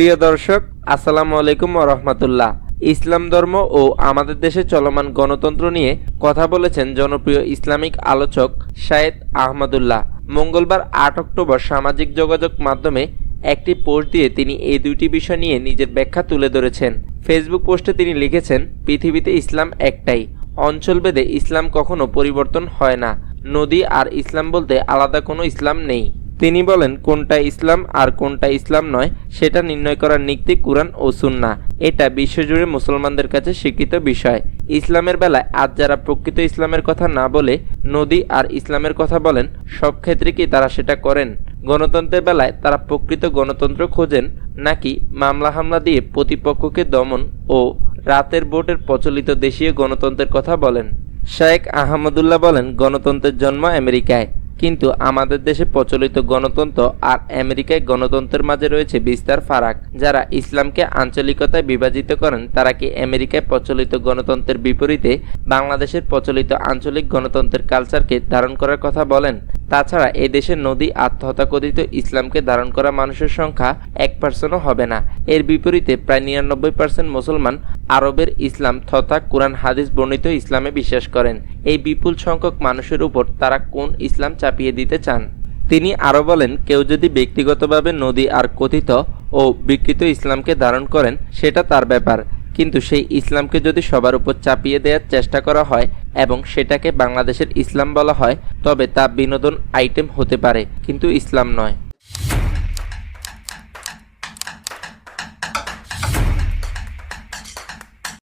প্রিয় দর্শক, আসসালামু আলাইকুম রহমতুল্লাহ। ইসলাম ধর্ম ও আমাদের দেশে চলমান গণতন্ত্র নিয়ে কথা বলেছেন জনপ্রিয় ইসলামিক আলোচক শায়েদ আহমদুল্লাহ। মঙ্গলবার আট অক্টোবর সামাজিক যোগাযোগ মাধ্যমে একটি পোস্ট দিয়ে তিনি এই দুইটি বিষয় নিয়ে নিজের ব্যাখ্যা তুলে ধরেছেন। ফেসবুক পোস্টে তিনি লিখেছেন, পৃথিবীতে ইসলাম একটাই। অঞ্চলভেদে ইসলাম কখনো পরিবর্তন হয় না। নদী আর ইসলাম বলতে আলাদা কোনো ইসলাম নেই। তিনি বলেন, কোনটা ইসলাম আর কোনটা ইসলাম নয়, সেটা নির্ণয় করার নীতি, কুরআন ও সুন্না এটা বিশ্বজুড়ে মুসলমানদের কাছে স্বীকৃত বিষয়। ইসলামের বেলায় আজ যারা প্রকৃত ইসলামের কথা না বলে নদী আর ইসলামের কথা বলেন, সব ক্ষেত্রে কি তারা সেটা করেন? গণতন্ত্রের বেলায় তারা প্রকৃত গণতন্ত্র খোঁজেন, নাকি মামলা হামলা দিয়ে প্রতিপক্ষকে দমন ও রাতের ভোটের প্রচলিত দেশীয় গণতন্ত্রের কথা বলেন? শেখ আহমদুল্লাহ বলেন, গণতন্ত্রের জন্ম আমেরিকায়। কিন্তু আমাদের দেশে প্রচলিত গণতন্ত্র আর আমেরিকায় গণতন্ত্রের মাঝে রয়েছে বিস্তার ফারাক। যারা ইসলামকে আঞ্চলিকতায় বিভাজিত করেন, তারা কি আমেরিকায় প্রচলিত গণতন্ত্রের বিপরীতে বাংলাদেশের প্রচলিত আঞ্চলিক গণতন্ত্রের কালচারকে ধারণ করার কথা বলেন? তাছাড়া এ দেশের নদী আত্মহত্যা কথিত ইসলামকে ধারণ করা মানুষের সংখ্যা এক পার্সেন্টও হবে না। এর বিপরীতে প্রায় নিরানব্বই পার্সেন্ট মুসলমান আরবের ইসলাম তথা কোরআন হাদিস বর্ণিত ইসলামে বিশ্বাস করেন। এই বিপুল সংখ্যক মানুষের উপর তারা কোন ইসলাম চাপিয়ে দিতে চান? তিনি আরও বলেন, কেউ যদি ব্যক্তিগতভাবে নদী আর কথিত ও বিকৃত ইসলামকে ধারণ করেন, সেটা তার ব্যাপার। কিন্তু সেই ইসলামকে যদি সবার উপর চাপিয়ে দেওয়ার চেষ্টা করা হয় এবং সেটাকে বাংলাদেশের ইসলাম বলা হয়, তবে তা বিনোদন আইটেম হতে পারে, কিন্তু ইসলাম নয়।